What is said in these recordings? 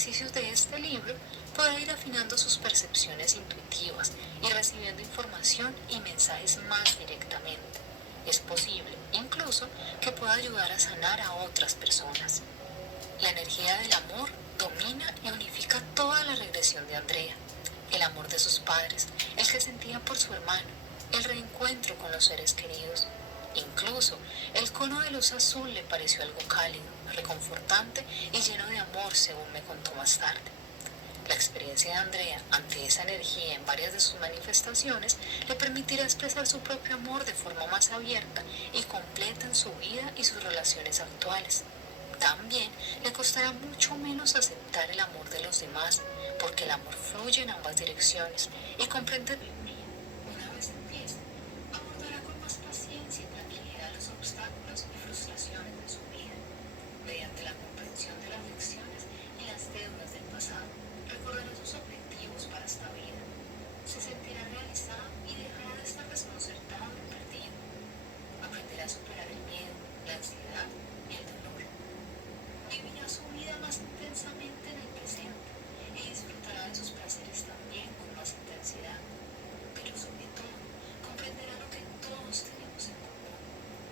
ejercicios de este libro podrá ir afinando sus percepciones intuitivas y recibiendo información y mensajes más directamente. Es posible, incluso, que pueda ayudar a sanar a otras personas. La energía del amor domina y unifica toda la regresión de Andrea. El amor de sus padres, el que sentía por su hermano, el reencuentro con los seres queridos. Incluso el cono de luz azul le pareció algo cálido, reconfortante y lleno de amor, según me contó más tarde. La experiencia de Andrea ante esa energía en varias de sus manifestaciones le permitirá expresar su propio amor de forma más abierta y completa en su vida y sus relaciones actuales. También le costará mucho menos aceptar el amor de los demás, porque el amor fluye en ambas direcciones y comprende. Una vez empiece, abordará con más paciencia y tranquilidad los obstáculos y frustraciones de su vida. Mediante la comprensión de las lecciones y las deudas del pasado, recordará sus objetivos para esta vida. Se sentirá realizado y dejará de estar desconcertado y perdido. Aprenderá a superar el miedo, la ansiedad y el dolor. Vivirá su vida más intensamente en el presente y disfrutará de sus placeres también con más intensidad. Pero sobre todo, comprenderá lo que todos tenemos en común.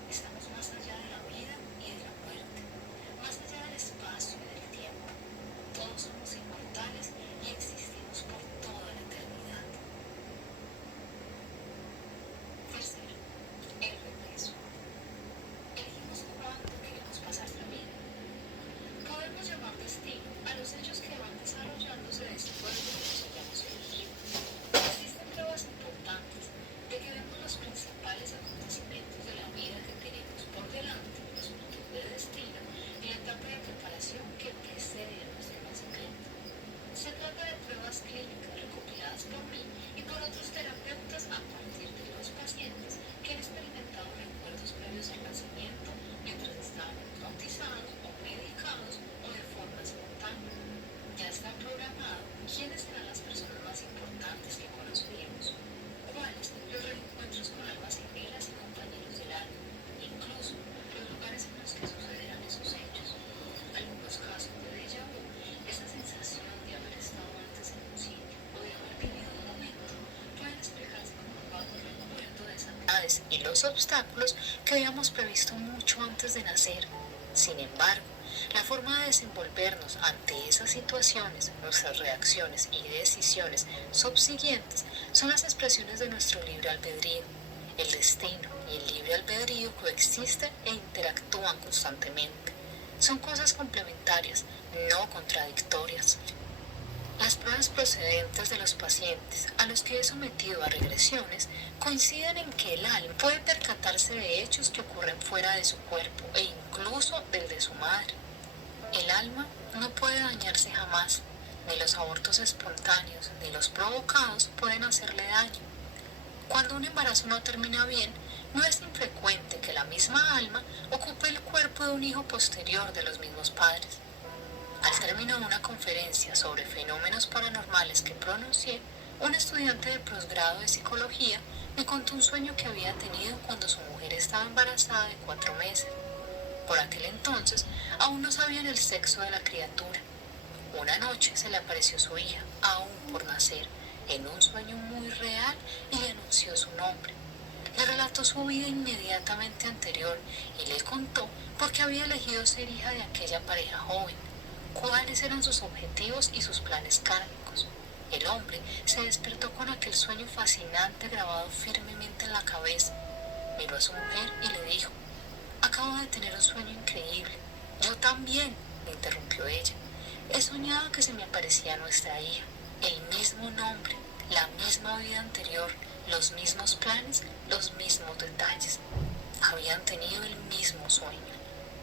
Estamos más allá de la vida y de la muerte, más allá del espacio y del tiempo. Todos somos inmortales y existimos por toda la eternidad. Tercero, el regreso. Elegimos cuándo queremos pasar la vida. Podemos llamar destino a los hechos que van desarrollándose después de que los hayamos elegido. Existen pruebas importantes de que vemos los principales acontecimientos de la vida que tenemos por delante, los puntos de destino y la etapa de preparación que precede a nuestro nacimiento. Se trata de pruebas clínicas recopiladas por mí y por otros terapeutas a partir de los pacientes que han experimentado recuerdos previos al nacimiento mientras estaban hipnotizados o medicados o de forma espontánea. Ya está programado quiénes serán las personas más importantes que conoceremos, cuáles los reencuentros con almas gemelas y compañeros del alma, incluso los lugares en los que sucederán esos hechos. Algunos casos de déjà vu, esa sensación de haber estado antes en un sitio o de haber vivido un momento, pueden explicarse como un vago recuerdo de esas actividades y los obstáculos que habíamos previsto mucho antes de nacer. Sin embargo, la forma de desenvolvernos ante esas situaciones, nuestras reacciones y decisiones subsiguientes son las expresiones de nuestro libre albedrío. El destino y el libre albedrío coexisten e interactúan constantemente. Son cosas complementarias, no contradictorias. Las pruebas procedentes de los pacientes a los que he sometido a regresiones coinciden en que el alma puede percatarse de hechos que ocurren fuera de su cuerpo e incluso del de su madre. El alma no puede dañarse jamás, ni los abortos espontáneos ni los provocados pueden hacerle daño. Cuando un embarazo no termina bien, no es infrecuente que la misma alma ocupe el cuerpo de un hijo posterior de los mismos padres. Al término de una conferencia sobre fenómenos paranormales que pronuncié, un estudiante de posgrado de psicología me contó un sueño que había tenido cuando su mujer estaba embarazada de 4 meses. Por aquel entonces aún no sabían el sexo de la criatura. Una noche se le apareció su hija, aún por nacer, en un sueño muy real y le anunció su nombre. Le relató su vida inmediatamente anterior y le contó por qué había elegido ser hija de aquella pareja joven, cuáles eran sus objetivos y sus planes kármicos. El hombre se despertó con aquel sueño fascinante grabado firmemente en la cabeza. Miró a su mujer y le dijo: acabo de tener un sueño increíble. Yo también, le interrumpió ella. He soñado que se me aparecía nuestra hija, el mismo nombre, la misma vida anterior, los mismos planes, los mismos detalles. Habían tenido el mismo sueño.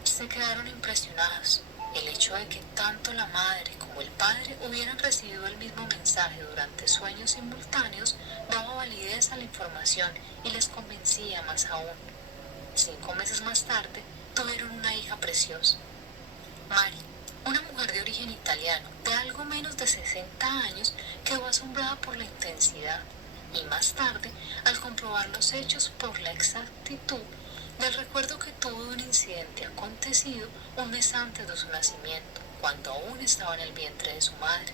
Se quedaron impresionados. El hecho de que tanto la madre como el padre hubieran recibido el mismo mensaje durante sueños simultáneos daba validez a la información y les convencía más aún. 5 meses más tarde, tuvieron una hija preciosa. Mari, una mujer de origen italiano, de algo menos de 60 años, quedó asombrada por la intensidad y más tarde, al comprobar los hechos por la exactitud del recuerdo que tuvo de un incidente acontecido un mes antes de su nacimiento, cuando aún estaba en el vientre de su madre.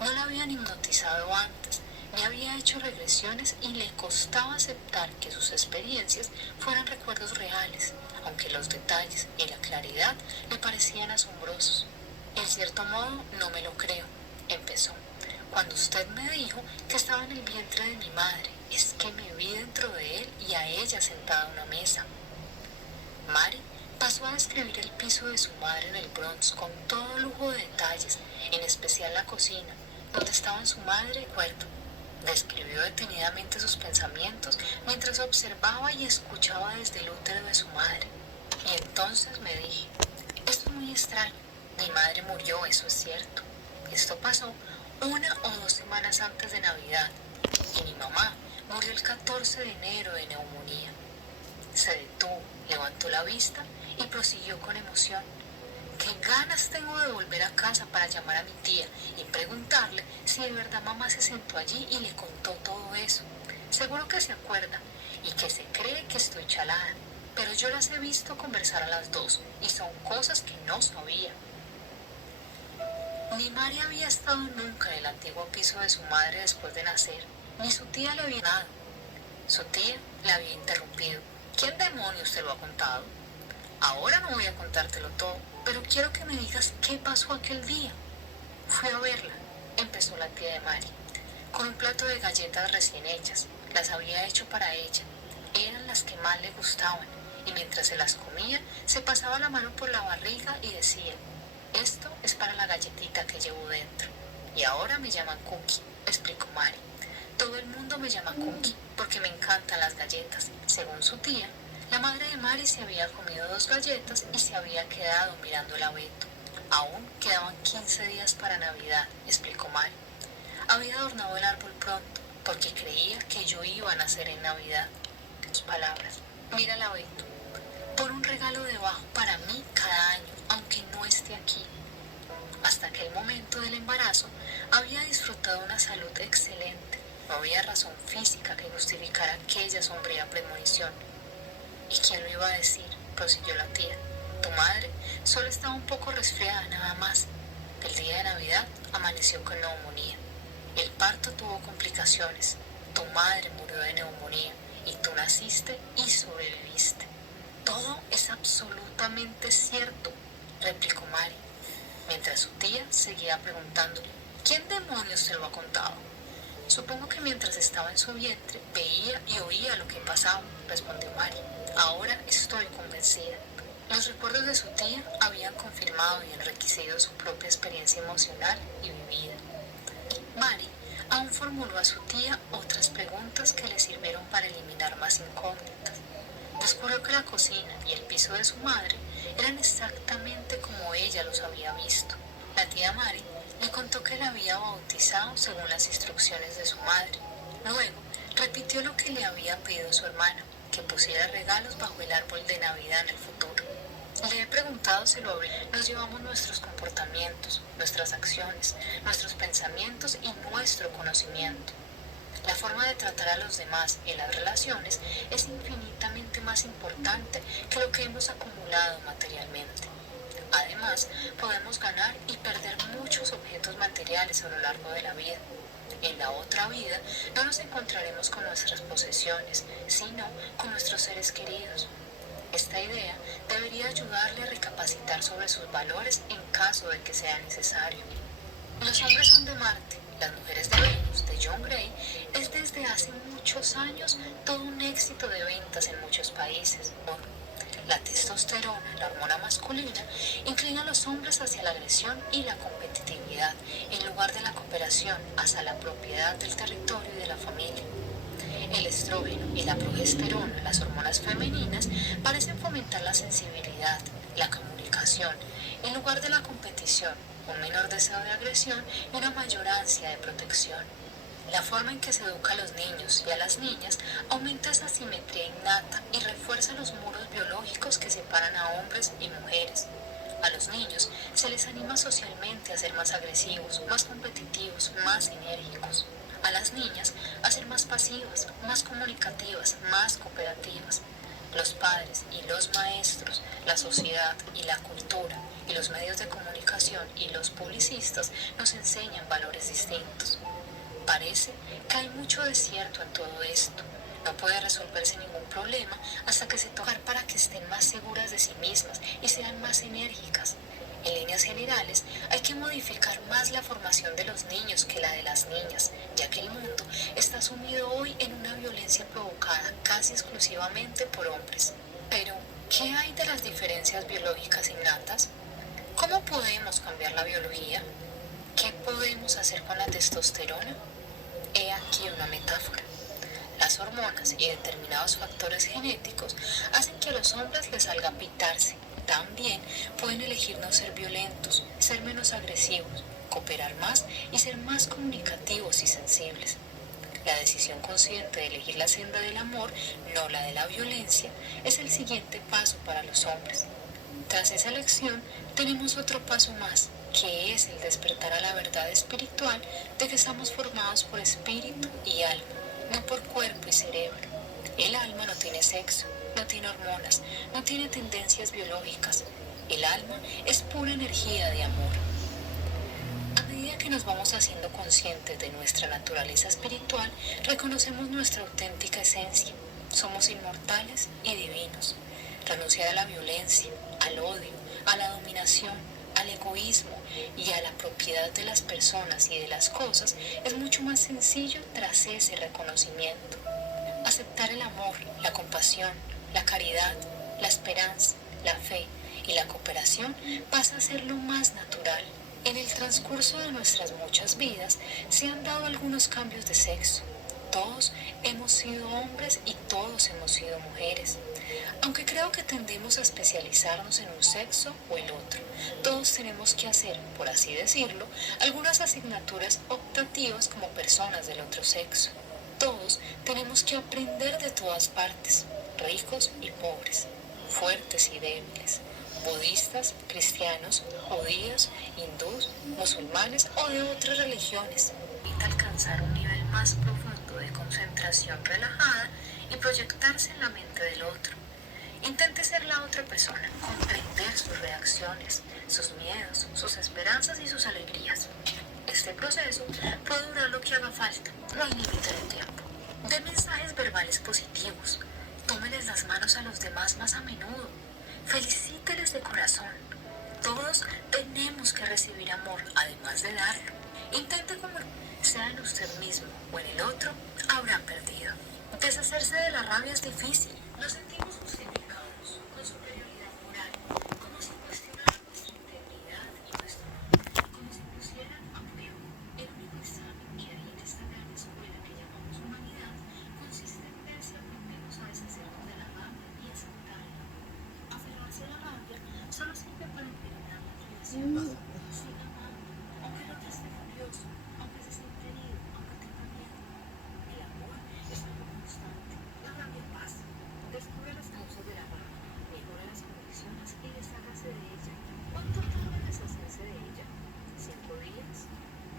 No la habían hipnotizado antes, ni había hecho regresiones y le costaba aceptar que sus experiencias fueran recuerdos reales, aunque los detalles y la claridad le parecían asombrosos. En cierto modo, no me lo creo, empezó. Cuando usted me dijo que estaba en el vientre de mi madre, es que me vi dentro de él y a ella sentada en una mesa. Mary pasó a describir el piso de su madre en el Bronx con todo lujo de detalles, en especial la cocina, donde estaban su madre y Cuerdo. Describió detenidamente sus pensamientos mientras observaba y escuchaba desde el útero de su madre. Y entonces me dije, esto es muy extraño. Mi madre murió, eso es cierto. Esto pasó 1 o 2 semanas antes de Navidad. Y mi mamá murió el 14 de enero de neumonía. Se detuvo, levantó la vista y prosiguió con emoción. Qué ganas tengo de volver a casa para llamar a mi tía y preguntarle si de verdad mamá se sentó allí y le contó todo eso. Seguro que se acuerda y que se cree que estoy chalada, pero yo las he visto conversar a las dos y son cosas que no sabía. Ni Mari había estado nunca en el antiguo piso de su madre después de nacer, ni su tía le había dado. Su tía la había interrumpido. ¿Quién demonios te lo ha contado? Ahora no voy a contártelo todo, pero quiero que me digas qué pasó aquel día. Fui a verla, empezó la tía de Mari, con un plato de galletas recién hechas. Las había hecho para ella. Eran las que más le gustaban, y mientras se las comía, se pasaba la mano por la barriga y decía, esto es para la galletita que llevo dentro. Y ahora me llaman Cookie, explicó Mari. Todo el mundo me llama Cookie, porque me encantan las galletas. Según su tía, la madre de Mari se había comido 2 galletas y se había quedado mirando el abeto. Aún quedaban 15 días para Navidad, explicó Mari. Había adornado el árbol pronto, porque creía que yo iba a nacer en Navidad. Sus palabras, mira el abeto. Pon un regalo debajo para mí cada año, aunque no esté aquí. Hasta aquel momento del embarazo, había disfrutado una salud excelente. No había razón física que justificara aquella sombría premonición. ¿Y quién lo iba a decir?, prosiguió la tía. Tu madre solo estaba un poco resfriada, nada más. El día de Navidad amaneció con neumonía. El parto tuvo complicaciones. Tu madre murió de neumonía y tú naciste y sobreviviste. Todo es absolutamente cierto, replicó Mari, mientras su tía seguía preguntándole, ¿quién demonios te lo ha contado? Supongo que mientras estaba en su vientre veía y oía lo que pasaba, respondió Mari. Ahora estoy convencida. Los recuerdos de su tía habían confirmado y enriquecido su propia experiencia emocional y vivida. Mari aún formuló a su tía otras preguntas que le sirvieron para eliminar más incógnitas. Descubrió que la cocina y el piso de su madre eran exactamente como ella los había visto. La tía Mari le contó que la había bautizado según las instrucciones de su madre. Luego repitió lo que le había pedido su hermana, que pusiera regalos bajo el árbol de Navidad en el futuro. Le he preguntado si lo habría. Nos llevamos nuestros comportamientos, nuestras acciones, nuestros pensamientos y nuestro conocimiento. La forma de tratar a los demás en las relaciones es infinitamente más importante que lo que hemos acumulado materialmente. Además, podemos ganar y perder muchos objetos materiales a lo largo de la vida. En la otra vida no nos encontraremos con nuestras posesiones, sino con nuestros seres queridos. Esta idea debería ayudarle a recapacitar sobre sus valores en caso de que sea necesario. Los hombres son de Marte, las mujeres de Venus, de John Gray, es desde hace muchos años todo un éxito de ventas en muchos países. La testosterona, la hormona masculina, inclina a los hombres hacia la agresión y la competitividad, en lugar de la cooperación hacia la propiedad del territorio y de la familia. El estrógeno y la progesterona, las hormonas femeninas, parecen fomentar la sensibilidad, la comunicación, en lugar de la competición, un menor deseo de agresión y una mayor ansia de protección. La forma en que se educa a los niños y a las niñas aumenta esa simetría innata y refuerza los muros biológicos que separan a hombres y mujeres. A los niños se les anima socialmente a ser más agresivos, más competitivos, más enérgicos. A las niñas a ser más pasivas, más comunicativas, más cooperativas. Los padres y los maestros, la sociedad y la cultura, y los medios de comunicación y los publicistas nos enseñan valores distintos. Parece que hay mucho desierto en todo esto. No puede resolverse ningún problema hasta que se tocar para que estén más seguras de sí mismas y sean más enérgicas. En líneas generales, hay que modificar más la formación de los niños que la de las niñas, ya que el mundo está sumido hoy en una violencia provocada casi exclusivamente por hombres. Pero, ¿qué hay de las diferencias biológicas innatas? ¿Cómo podemos cambiar la biología? ¿Qué podemos hacer con la testosterona? He aquí una metáfora. Las hormonas y determinados factores genéticos hacen que a los hombres les salga pitarse. También pueden elegir no ser violentos, ser menos agresivos, cooperar más y ser más comunicativos y sensibles. La decisión consciente de elegir la senda del amor, no la de la violencia, es el siguiente paso para los hombres. Tras esa elección, tenemos otro paso más, que es el despertar a la verdad espiritual de que estamos formados por espíritu y alma, no por cuerpo y cerebro. El alma no tiene sexo, no tiene hormonas, no tiene tendencias biológicas. El alma es pura energía de amor. A medida que nos vamos haciendo conscientes de nuestra naturaleza espiritual, reconocemos nuestra auténtica esencia. Somos inmortales y divinos. Renunciar a la violencia, al odio, a la dominación, al egoísmo y a la propiedad de las personas y de las cosas es mucho más sencillo tras ese reconocimiento. Aceptar el amor, la compasión, la caridad, la esperanza, la fe y la cooperación pasa a ser lo más natural. En el transcurso de nuestras muchas vidas se han dado algunos cambios de sexo. Todos hemos sido hombres y todos hemos sido mujeres. Aunque creo que tendemos a especializarnos en un sexo o el otro, todos tenemos que hacer, por así decirlo, algunas asignaturas optativas como personas del otro sexo. Todos tenemos que aprender de todas partes, ricos y pobres, fuertes y débiles, budistas, cristianos, judíos, hindús, musulmanes o de otras religiones. Necesita alcanzar un nivel más profundo de concentración relajada y proyectarse en la mente del otro. Intente ser la otra persona, comprender sus reacciones, sus miedos, sus esperanzas y sus alegrías. Este proceso puede durar lo que haga falta, no hay límite de tiempo. Den mensajes verbales positivos, tómenles las manos a los demás más a menudo, felicíteles de corazón. Todos tenemos que recibir amor, además de darlo. Intente como sea en usted mismo o en el otro, habrá perdido. Deshacerse de la rabia es difícil. Nos sentimos justificados con superioridad moral, como si cuestionaran nuestra integridad y nuestro honor, como si pusieran a prueba. El único examen que hay en esta gran escuela que llamamos humanidad consiste en ver si aprendemos a deshacernos de la rabia y aceptarla. Aferrarse a la rabia solo sirve para implementar la relación. Siga amando, aunque el otro esté furioso, aunque se sienta herido, aunque tenga miedo. El amor es algo constante, la rabia pasa. Descubre las causas de la rabia, mejora las condiciones y deshágase de ella. ¿Cuánto tarda en deshacerse de ella? ¿5 días?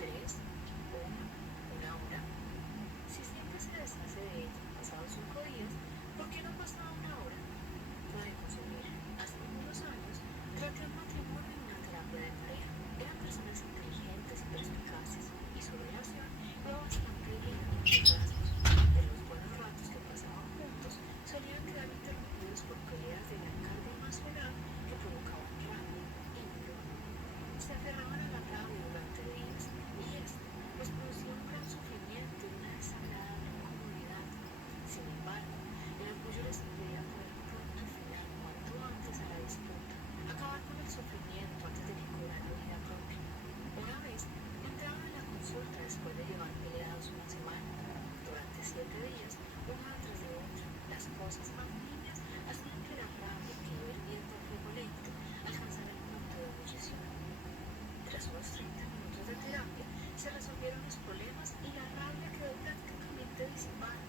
¿3? ¿1? ¿1 hora? Si siempre se deshace de ella pasados 5 días, ¿por qué no pasaba 1 hora? Puede consumir. Hace algunos años traté un matrimonio en una terapia de pareja. Eran personas inteligentes y perspicaces, y su relación iba bastante bien en muchos rasgos. Pero los buenos ratos que pasaban juntos solían quedar interrumpidos por peleas de gran carga emocional que provocaban rabia y dolor. Se aferraban a la rabia durante días, y esto les producía un gran sufrimiento y una desagradable incomodidad. Sin embargo, el orgullo les impedía poner un punto final cuanto antes a la disputa, acabar con el sufrimiento antes de que cobrara vida propia. Una vez entraban en la consulta después de llevar peleados una semana. Durante 7 días, una tras de otra, las cosas más niñas hacían que la rabia que iba hirviendo a fuego lento alcanzara el punto de ebullición. Tras unos 30 minutos de terapia, se resolvieron los problemas y la rabia quedó prácticamente disipada.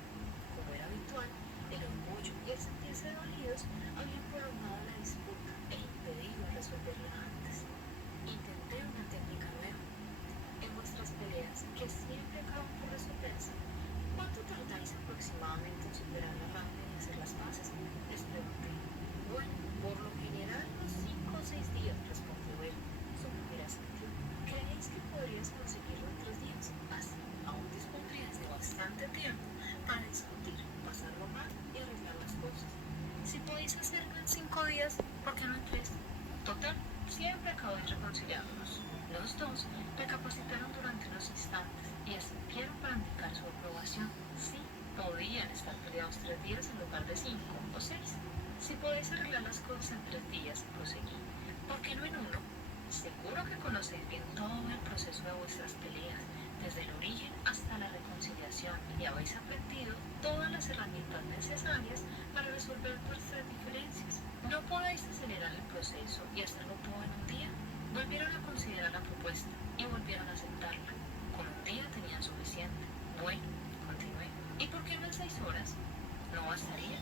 Como era habitual, el orgullo y el sentirse dolidos habían prolongado la disputa e impedido resolverla antes. Intenté una técnica nueva. En vuestras peleas, que siempre acaban por resolverse, ¿cuánto tardáis aproximadamente en superar la rabia y hacer las paces? Les días, ¿por qué no en 3? Total, siempre acabó reconciliándonos. Los dos recapacitaron durante unos instantes y asintieron para indicar su aprobación. Sí, podían estar peleados 3 días en lugar de 5 o 6. Si podéis arreglar las cosas en 3 días, proseguí, ¿por qué no en 1? Seguro que conocéis bien todo el proceso de vuestras peleas, desde el origen hasta la reconciliación, y habéis aprendido todas las herramientas necesarias para resolver vuestras diferencias. ¿No podéis acelerar el proceso y hacerlo todo en un día? Volvieron a considerar la propuesta y volvieron a aceptarla. Con un día tenían suficiente. Bueno, continué. ¿Y por qué no en 6 horas? ¿No bastaría?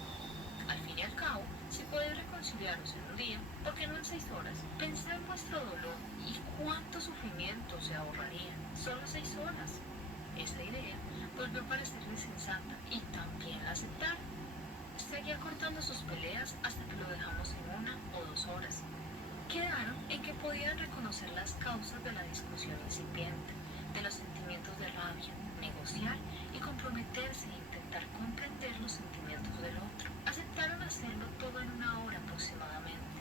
Al fin y al cabo, si podéis reconciliaros en un día, ¿por qué no en 6 horas? Pensad en vuestro dolor y cuánto sufrimiento se ahorraría. Solo 6 horas. Esa idea volvió a parecerle sensata y también la aceptaron. Seguía cortando sus peleas hasta que lo dejamos en 1 o 2 horas. Quedaron en que podían reconocer las causas de la discusión incipiente, de los sentimientos de rabia, negociar y comprometerse e intentar comprender los sentimientos del otro. Aceptaron hacerlo todo en 1 hora aproximadamente.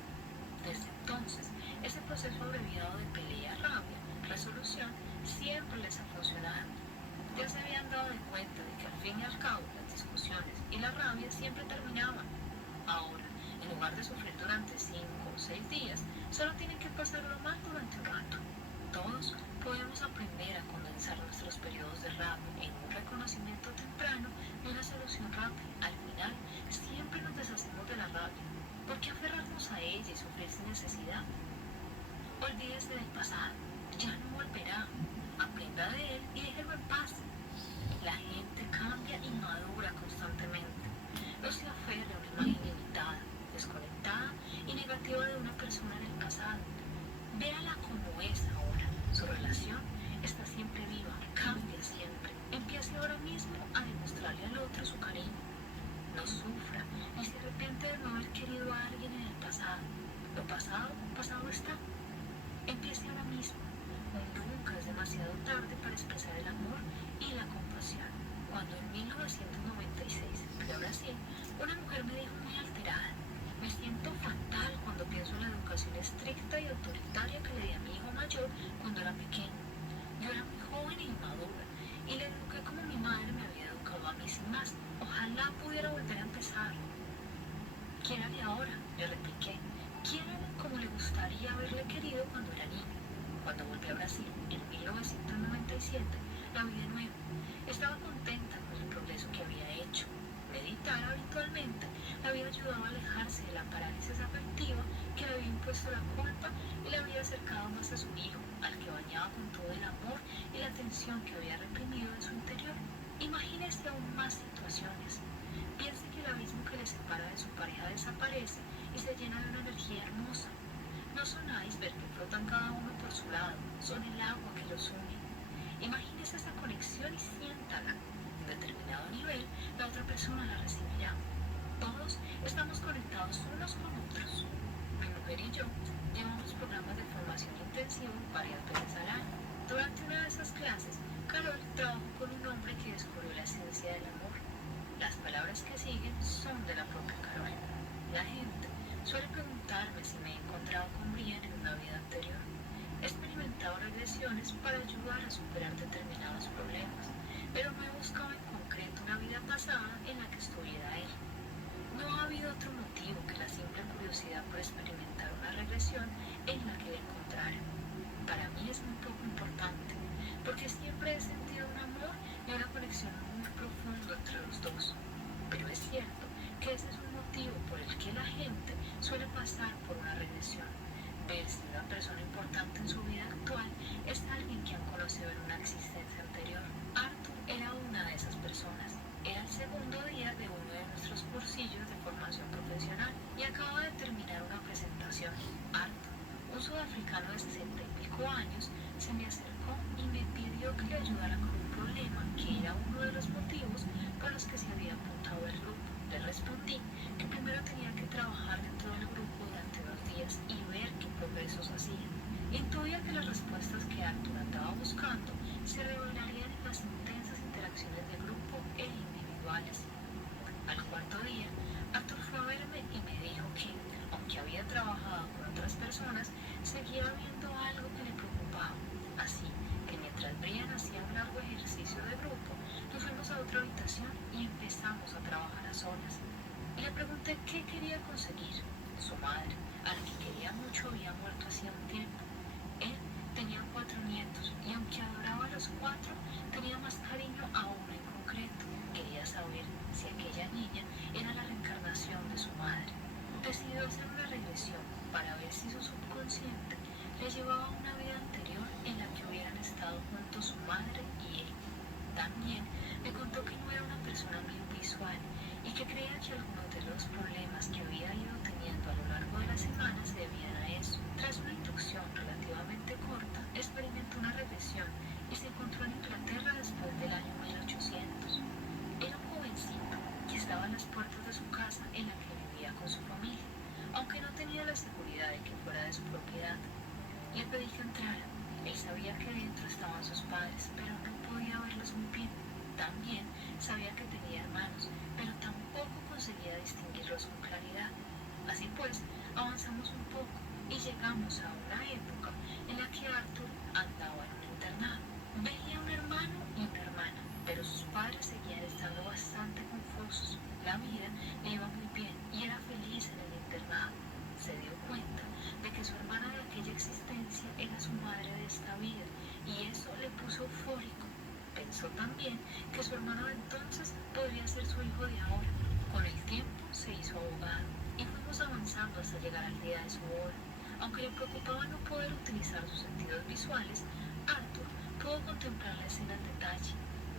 Desde entonces, ese proceso abreviado de pelea, rabia, resolución, siempre les ha funcionado. Ya se habían dado de cuenta de que al fin y al cabo las discusiones y la rabia siempre terminaban. Ahora, en lugar de sufrir durante 5 o 6 días, solo tienen que pasarlo mal durante un rato. Todos podemos aprender a condensar nuestros periodos de rabia en un reconocimiento temprano y una solución rápida. Al final, siempre nos deshacemos de la rabia. ¿Por qué aferrarnos a ella y sufrir sin necesidad? Olvídese del pasado. Ya no volverá. Aprenda de él y déjelo en paz. La gente cambia y madura constantemente. No se aferre a una imagen limitada, desconectada y negativa de una persona en el pasado. Véala como es ahora. Su relación está siempre viva, cambia siempre. Empiece ahora mismo a demostrarle al otro su cariño. No sufra ni se arrepiente de no haber querido a alguien en el pasado. Lo pasado, pasado está. Empiece ahora mismo. Nunca es demasiado tarde para expresar el amor y la compasión. Cuando en 1996 fui a Brasil, una mujer me dijo muy alterada: me siento fatal cuando pienso en la educación estricta y autoritaria que le di a mi hijo mayor cuando era pequeño. Yo era muy joven e inmadura y le eduqué como mi madre me había educado a mí sin más. Ojalá pudiera volver a empezar. Quiérale ahora, le repliqué. Quiérale como le gustaría haberle querido cuando era niño. Cuando volví a Brasil en 1997, la vi de nuevo. Estaba contenta con el progreso que había hecho. Meditar habitualmente le había ayudado a alejarse de la parálisis afectiva que le había impuesto la culpa y le había acercado más a su hijo, al que bañaba con todo el amor y la tensión que había reprimido en su interior. Imagínese aún más situaciones. Piense que el abismo que le separa de su pareja desaparece y se llena de una energía hermosa. No son icebergs que flotan cada uno por su lado, son el agua que los une. Imagínese esa conexión y siéntala. En determinado nivel, la otra persona la recibirá. Todos estamos conectados unos con otros. Mi mujer y yo llevamos programas de formación intensiva varias veces al año. Durante una de esas clases, Carol trabajó con un hombre que descubrió la esencia del amor. Las palabras que siguen son de la propia Carol. La gente suele preguntarme si me he encontrado con Brian en una vida anterior. He experimentado regresiones para ayudar a superar determinados problemas, pero no he buscado en concreto una vida pasada en la que estuviera él. No ha habido otro motivo que la simple curiosidad por experimentar una regresión en la que le encontrara. Para mí es muy poco importante, porque siempre he sentido un amor y una conexión muy profunda entre los dos. Pero es cierto que ese es un motivo por el que la gente suele pasar por una regresión. Ver si una persona importante en su vida actual es alguien que han conocido en una existencia anterior. Arthur era una de esas personas. Era el segundo día de uno de nuestros cursillos de formación profesional y acaba de terminar una presentación. Arthur, un sudafricano de 60 y pico años, se me acercó y me pidió que le ayudara con un problema que era uno de los motivos por los que se había apuntado al grupo. Le respondí que primero tenía que trabajar dentro del grupo durante 2 días y ver qué progresos hacía. Intuía que las respuestas que Arthur andaba buscando se revelarían en las intensas interacciones de grupo e individuales. Al cuarto día, Arthur fue a verme y me dijo que, aunque había trabajado con otras personas, seguía viendo algo que le preocupaba. Así que mientras Brian hacía un largo ejercicio de grupo, nos fuimos a otra habitación y empezamos a trabajar a solas. Le pregunté qué quería conseguir. Su madre, a la que quería mucho, había muerto hacía un tiempo. Él tenía 4 nietos y aunque adoraba a los 4, tenía más cariño a uno en concreto. Quería saber si aquella niña era la reencarnación de su madre. Decidió hacer una regresión para ver si su subconsciente le llevaba a una vida anterior en la que hubieran estado juntos su madre y él. También me contó que no era una persona muy visual y que creía que algunos de los problemas que había ido teniendo a lo largo de la semana se debían a eso. Tras una inducción relativamente corta, experimentó una regresión y se encontró en Inglaterra después del año 1800. Era un jovencito que estaba a las puertas de su casa en la que vivía con su familia, aunque no tenía la seguridad de que fuera de su propiedad. Le pedí que entrara. Él sabía que dentro estaban sus padres, pero no podía verlos muy bien. También sabía que tenía hermanos, pero tampoco conseguía distinguirlos con claridad. Así pues, avanzamos un poco y llegamos a una época en la que Arthur andaba en un internado. Veía un hermano y una hermana, pero sus padres seguían estando bastante confusos. La vida le iba muy bien y era feliz en el internado. Se dio cuenta de que su hermana de aquella existencia era su madre de esta vida y eso le puso eufórico. Pensó también que su hermano de entonces podría ser su hijo de ahora. Con el tiempo se hizo abogado y fuimos avanzando hasta llegar al día de su boda. Aunque le preocupaba no poder utilizar sus sentidos visuales, Arthur pudo contemplar la escena en detalle.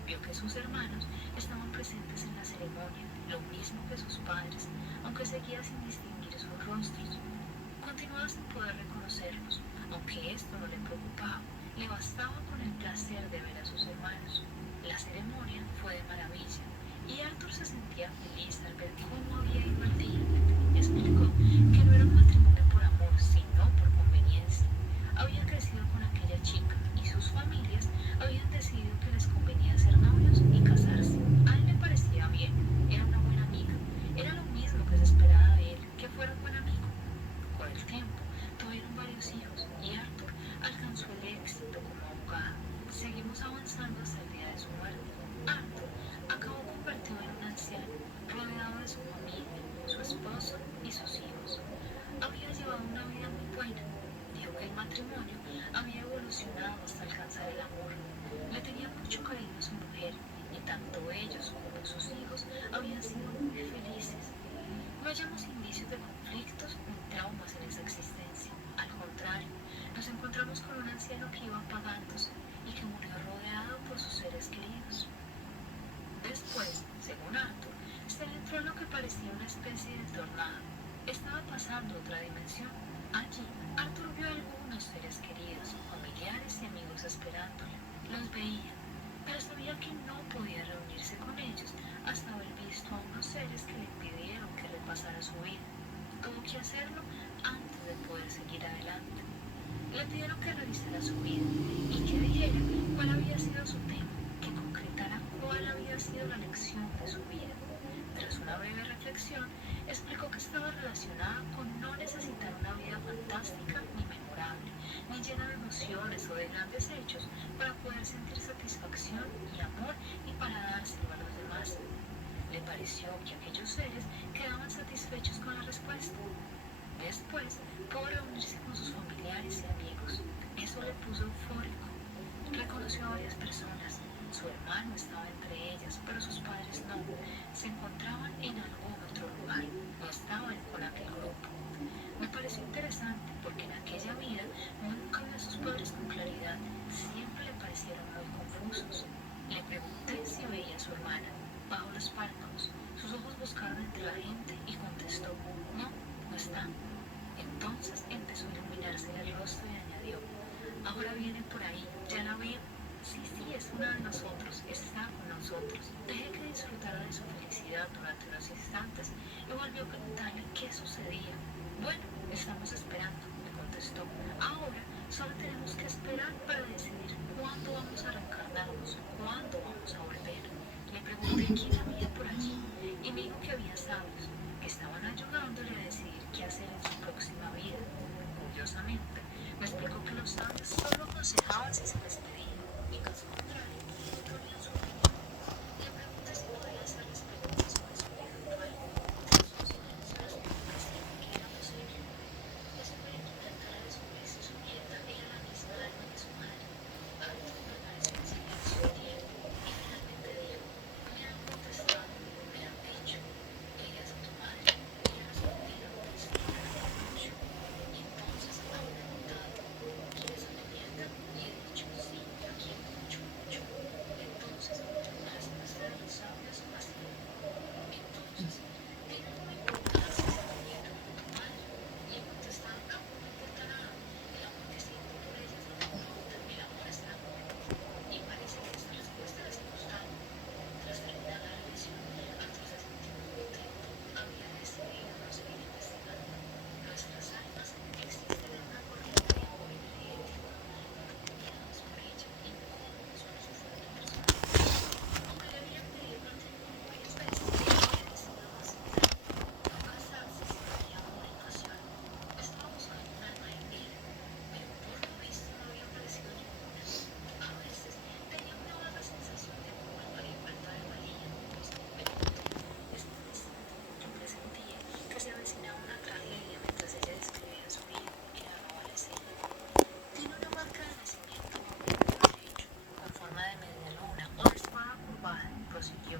Vio que sus hermanos estaban presentes en la ceremonia, lo mismo que sus padres, aunque seguía sin distinguir sus rostros. Continuaba sin poder reconocerlos, aunque esto no le preocupaba. Le bastaba con el placer de ver a sus hermanos. La ceremonia fue de maravilla y Arthur se sentía feliz al ver cómo había ido el día. Explicó que no era un matrimonio por amor, sino por conveniencia. Había crecido con aquella chica y sus familias habían decidido que les convenía ser novios y casarse. A él le parecía bien, era una buena amiga. Era lo mismo que se esperaba de él, que fuera un buen amigo. Con el tiempo tuvieron varios hijos y Arthur alcanzó el éxito como abogado. Seguimos avanzando hasta el día de su muerte. Arthur acabó convertido en un anciano, rodeado de su familia, su esposo y sus hijos. Había llevado una vida muy buena. Dijo que el matrimonio había evolucionado hasta alcanzar el amor. Le tenía mucho cariño a su mujer y tanto ellos como sus hijos habían sido muy felices. No hallamos indicios de conflictos ni traumas en esa existencia. Al contrario, nos encontramos con un anciano que iba apagándose y que murió rodeado por sus seres queridos. Después, según Arthur, se adentró en lo que parecía una especie de tornado. Estaba pasando a otra dimensión. Allí, Arthur vio a algunos seres queridos, familiares y amigos esperándole. Los veía, pero sabía que no podía reunirse con ellos hasta haber visto a unos seres que le impidieron que repasara su vida. Tuvo que hacerlo antes de poder seguir adelante. Le pidieron que revisara su vida y que dijera cuál había sido su tema, que concretara cuál había sido la lección de su vida. Tras una breve reflexión, explicó que estaba relacionada con no necesitar una vida fantástica ni memorable, ni llena de emociones o de grandes hechos para poder sentir satisfacción y amor y para dárselo a los demás. Le pareció que aquellos seres quedaban satisfechos con la respuesta. Después pudo reunirse con sus familiares y amigos. Eso le puso eufórico. Reconoció a varias personas. Su hermano estaba entre ellas, pero sus padres no. Se encontraban en algún otro lugar. No estaban con aquel grupo. Me pareció interesante porque en aquella vida nunca vio a sus padres con claridad. Siempre le parecieron muy confusos. Le pregunté si veía a su hermana. Bajo los párpados, sus ojos buscaron entre la gente y contestó, no, no está. Entonces empezó a iluminarse el rostro y añadió, ahora viene por ahí, ¿ya la veo? Sí, es una de nosotros, está con nosotros. Dejé que disfrutara de su felicidad durante unos instantes y volvió a preguntarle qué sucedía. Bueno, estamos esperando, me contestó. Ahora solo tenemos que esperar para decidir cuándo vamos a reencarnarnos, cuándo vamos a volver. Le pregunté quién había por allí y me dijo que había sabios que estaban ayudándole a decidir qué hacer en su aconsejaba si se despedía. En caso contrario, imponían su opinión. Le pregunté si podía hacerles preguntas sobre su vida actual, de sus intenciones públicas y de qué era posible. Le sugerí que intentara descubrir si su nieta era la misma alma que su madre. A veces permaneció en silencio un tiempo y finalmente dijo: me han contestado, me han dicho, ella es tu madre. Y le respondí lo que pensé que era mucho. Y entonces han preguntado: ¿quieres a tu nieta? Y he dicho: sí, la quiero mucho, mucho. Entonces, ¿me las muestra de los sabios o así? Entonces, tiene alguna importancia si tu nieta ama a tu madre. Y he contestado: no, no importa nada. El amor que siento por ella es lo que importa. El amor es el amor. Y parece que esta respuesta les ha gustado. Tras terminar la revisión, Arthur se sintió muy contento. Había decidido no seguir investigando. Nuestras almas existen en una corriente de amor energético, dominados por ella, incómodos con su fuerte personalidad. Aunque le habían pedido matrimonio varias veces, ella había decidido no aceptar, no casarse si no había amor y pasión. Estaba buscando un alma gemela, pero por lo visto no había aparecido ninguna. A veces tenía una vaga sensación de culpa y falta de valía. Me contó: ese instante yo presentía que se avecinaba una tragedia mientras ella describía su vida y narraba la escena. Tiene una marca de nacimiento bajo el hombro derecho, con forma de media luna o de espada curvada, prosiguió.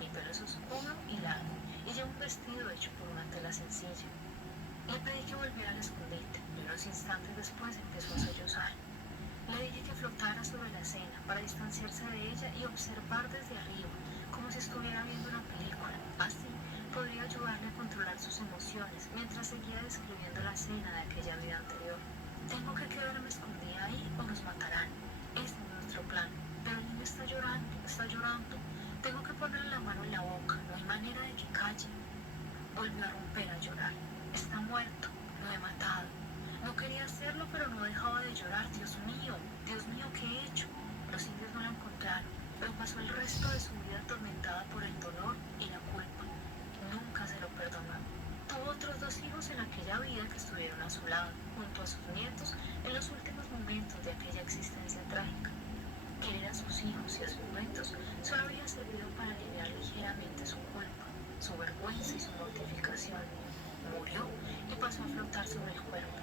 Mi pelo es oscuro y largo, y llevo un vestido hecho por una tela sencilla. Le pedí que volviera al escondite, y unos instantes después empezó a sollozar. Le dije que flotara sobre la escena para distanciarse de ella y observar desde arriba, como si estuviera viendo una película. Así podría ayudarle a controlar sus emociones mientras seguía describiendo la escena de aquella vida anterior. Tengo que quedarme escondida ahí o nos matarán. Este es nuestro plan. Pero el niño está llorando, está llorando. Tengo que ponerle la mano en la boca, no hay manera de que calle. Volvió a romper a llorar. Está muerto, lo he matado. No quería hacerlo, pero no dejaba de llorar. Dios mío, ¿qué he hecho? Los indios no la encontraron, pero pasó el resto de su vida atormentada por el dolor y la culpa. Nunca se lo perdonó. Tuvo otros 2 hijos en aquella vida que estuvieron a su lado, junto a sus nietos, en los últimos momentos de aquella existencia trágica. Querer a sus hijos y a sus nietos solo había servido para aliviar ligeramente su culpa, su vergüenza y su mortificación. Murió y pasó a flotar sobre el cuerpo.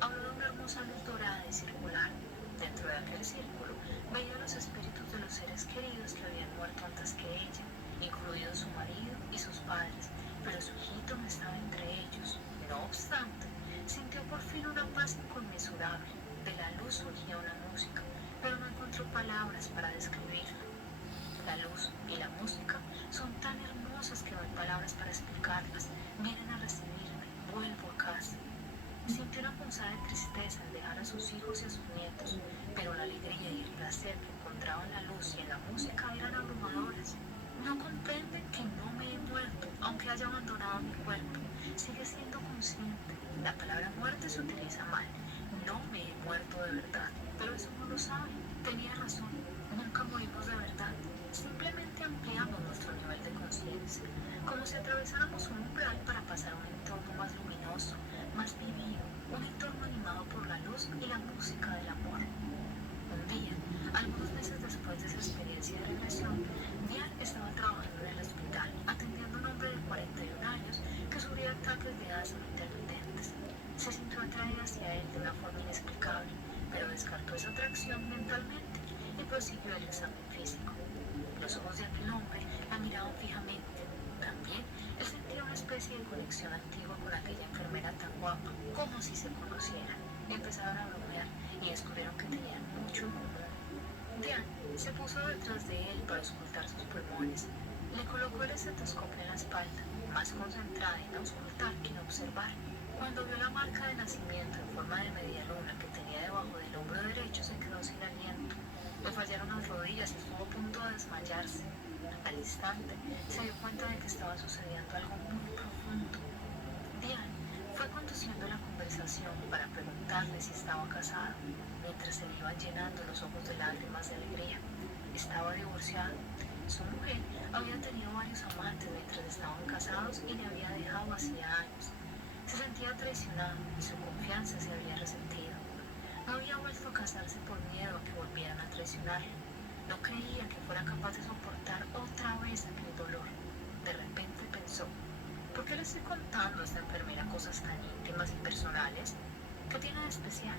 Habló de una hermosa luz dorada y circular. Dentro de aquel círculo veía los espíritus de los seres queridos que habían muerto antes que ella, incluidos su marido y sus padres, pero su hijito no estaba entre ellos. No obstante, sintió por fin una paz inconmensurable. De la luz surgía una música, pero no encontró palabras para describirla. La luz y la música son tan hermosas que no hay palabras para explicarlas. Vienen a recibirme, vuelvo a casa. Sintió una punzada de tristeza al dejar a sus hijos y a sus nietos, pero la alegría y el placer que encontraba en la luz y en la música eran abrumadoras. No comprenden que no me he muerto, aunque haya abandonado mi cuerpo. Sigue siendo consciente. La palabra muerte se utiliza mal. No me he muerto de verdad, pero eso no lo sabe. Tenía razón. Nunca morimos de verdad. Simplemente ampliamos nuestro nivel de conciencia, como si atravesáramos un umbral para pasar a un entorno más luminoso, más vivido, un entorno animado por la luz y la música del amor. Un día, algunos meses después de esa experiencia de regresión, Diane estaba trabajando en el hospital, atendiendo a un hombre de 41 años que sufría ataques de asma intermitentes. Se sintió atraída hacia él de una forma inexplicable, pero descartó esa atracción mentalmente y prosiguió el examen físico. Los ojos de aquel hombre la miraban fijamente. También él sentía una especie de conexión antigua con aquella enfermera tan guapa, como si se conocieran. Empezaron a bromear y descubrieron que tenían mucho en común. Diane se puso detrás de él para ocultar sus pulmones. Le colocó el estetoscopio en la espalda, más concentrada en auscultar que en observar. Cuando vio la marca de nacimiento en forma de media luna que tenía debajo del hombro derecho, se quedó sin aliento. Le fallaron las rodillas y estuvo a punto de desmayarse. Al instante, se dio cuenta de que estaba sucediendo algo muy profundo. Diane fue conduciendo la conversación para preguntarle si estaba casado, mientras se le iban llenando los ojos de lágrimas de alegría. Estaba divorciado. Su mujer había tenido varios amantes mientras estaban casados y le había dejado hacía años. Se sentía traicionado y su confianza se había resentido. No había vuelto a casarse por miedo a que volvieran a traicionarlo. No creía que fuera capaz de soportar otra vez aquel dolor. De repente pensó, ¿por qué le estoy contando a esta enfermera cosas tan íntimas y personales? ¿Qué tiene de especial?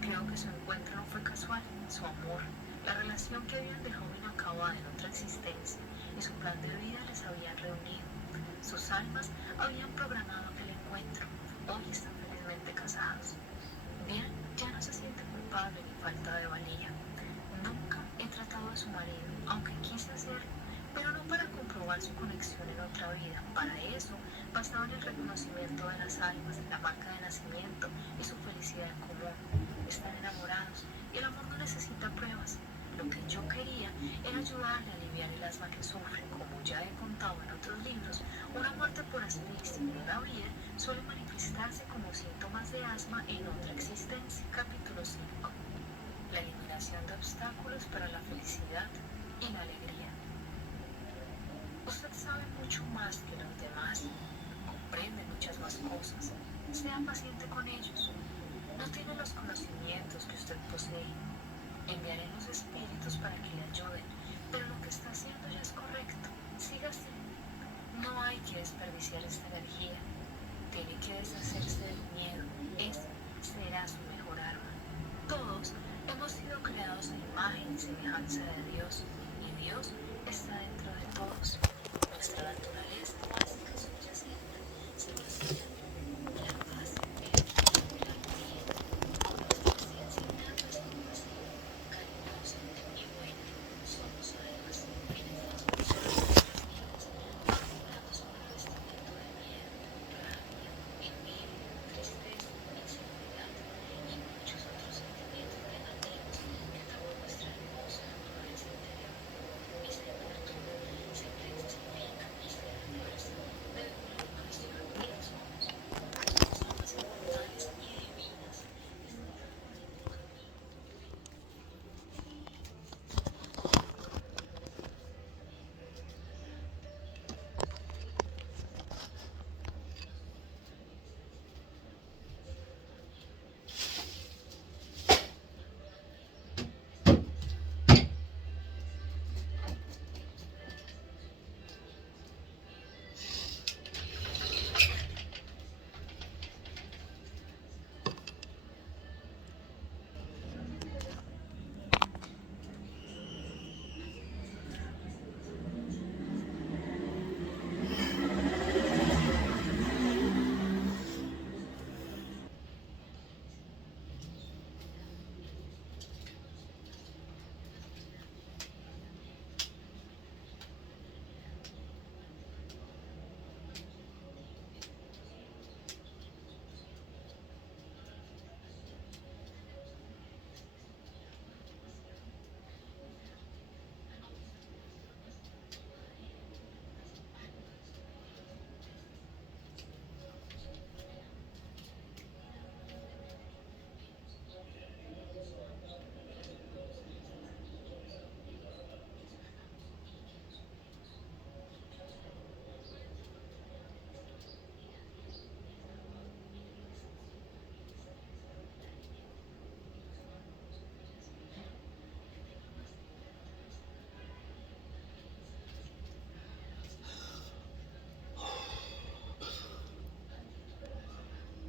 Creo que su encuentro no fue casual. Su amor, la relación que habían dejado inacabada en otra existencia y su plan de vida les habían reunido. Sus almas habían programado aquel encuentro. Hoy están felizmente casados. Bien, ya no se siente culpable ni falta de valía. Nunca he tratado a su marido, aunque quise hacerlo, pero no para comprobar su conexión en otra vida. Para eso bastaban el reconocimiento de las almas, la marca de nacimiento y su felicidad en común. Están enamorados y el amor no necesita pruebas. Lo que yo quería era ayudarle a aliviar el asma que sufre. Como ya he contado en otros libros, una muerte por asfixia en una vía suele manifestarse como síntomas de asma en otra existencia. Capítulo 5. La eliminación de obstáculos para la felicidad y la alegría. Usted sabe mucho más que los demás, comprende muchas más cosas. Sea paciente con ellos. No tiene los conocimientos que usted posee. Enviaré los espíritus para que le ayuden, pero lo que está haciendo ya es correcto. Sígase. No hay que desperdiciar esta energía. Tiene que deshacerse del miedo. Esa será su mejor arma. Todos hemos sido creados a imagen y semejanza de Dios, y Dios está dentro de todos. Nuestra naturaleza básica subyacente se presenta